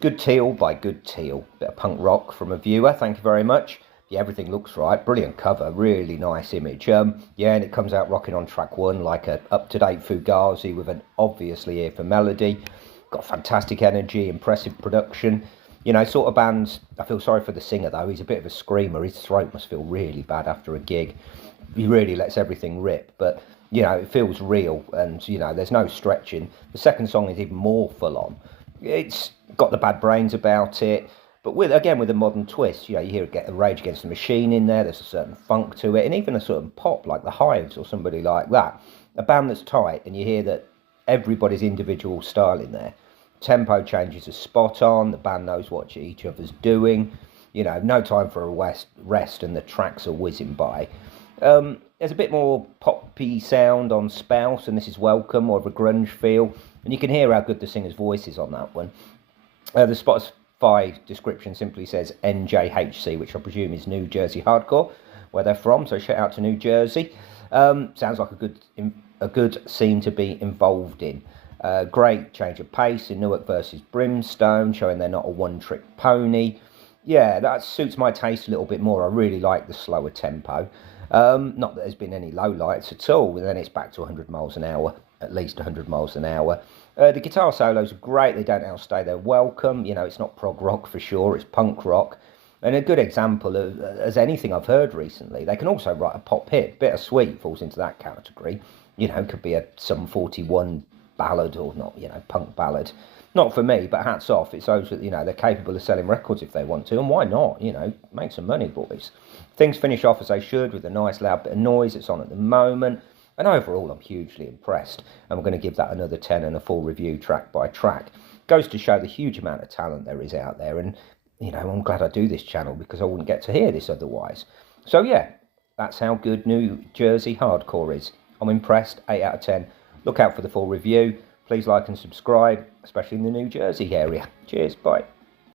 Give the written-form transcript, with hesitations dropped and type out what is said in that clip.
Good Teal by Good Teal. Bit of punk rock from a viewer, thank you very much. Yeah, everything looks right. Brilliant cover, really nice image. Yeah, and it comes out rocking on track one like a up-to-date Fugazi with an obviously ear for melody. Got fantastic energy, impressive production. You know, sort of bands, I feel sorry for the singer though, he's a bit of a screamer. His throat must feel really bad after a gig. He really lets everything rip, but you know, it feels real and, you know, there's no stretching. The second song is even more full on. It's got the Bad Brains about it, but with a modern twist. You know, you hear get a Rage Against the Machine in there. There's a certain funk to it, and even a certain pop like the Hives or somebody like that. A band that's tight, and you hear that everybody's individual style in there. Tempo changes are spot on. The band knows what each other's doing. You know, no time for a rest, and the tracks are whizzing by. There's a bit more poppy sound on Spouse, and this is welcome, more of a grunge feel. And you can hear how good the singer's voice is on that one. The Spotify description simply says NJHC, which I presume is New Jersey hardcore, where they're from. So shout out to New Jersey. Sounds like a good scene to be involved in. Great change of pace in Newark versus Brimstone, showing they're not a one-trick pony. Yeah, that suits my taste a little bit more. I really like the slower tempo. Not that there's been any lowlights at all. And then it's back to 100 miles an hour, at least 100 miles an hour. The guitar solos are great. They don't outstay their welcome. You know, it's not prog rock for sure. It's punk rock. And a good example of, as anything I've heard recently, they can also write a pop hit. Bittersweet falls into that category. You know, could be a Sum 41 ballad or not, you know, punk ballad. Not for me, but hats off. It shows that, you know, they're capable of selling records if they want to, and why not? You know, make some money, boys. Things finish off as they should with a nice loud bit of noise it's on at the moment, and overall I'm hugely impressed, and we're going to give that another 10 and a full review track by track. Goes to show the huge amount of talent there is out there, and, you know, I'm glad I do this channel because I wouldn't get to hear this otherwise. So yeah, that's how good New Jersey hardcore is. I'm impressed, 8 out of 10. Look out for the full review. Please like and subscribe, especially in the New Jersey area. Cheers, bye.